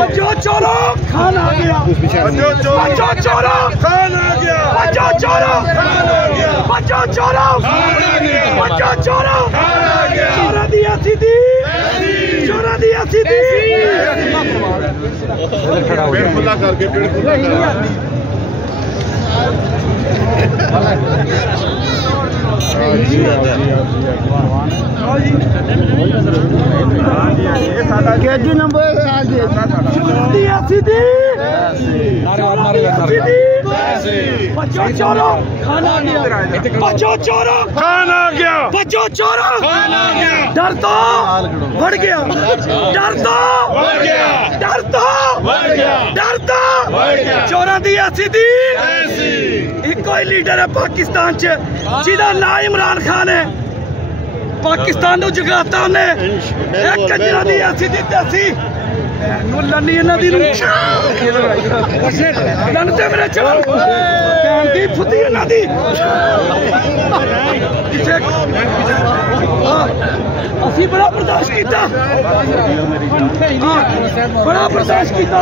बच्चो चोरो खान आ गया, बच्चो चोरो खान आ गया, बच्चो चोरो खान आ गया, बच्चो चोरो खान आ गया, बच्चो चोरो खान आ गया। चोरा दिया सीधी, चोरा दिया सीधी। पेड़ खुला करके पेड़ खुला केजी नंबर दिया सीधी, बच्चो चोरो खाना आ गया, बच्चो चोरो खाना आ गया, बच्चो चोरो खाना आ गया। डर तो बढ़ गया, डर तो बढ़ गया, डर तो बढ़ गया, डर तो बढ़ गया। चोरा दिया सीधी। एक कोई लीडर है पाकिस्तान च जिहदा नाम इमरान खान है, पाकिस्तान को जगाता ने एक कंजरा दी ऐसी दी तैसी लन्नी इन्हां दी लन्नते मेरे चल दी फुदी इन्हां दी असी बड़ा बर्दाश्त किया, बड़ा बर्दाश्त किया।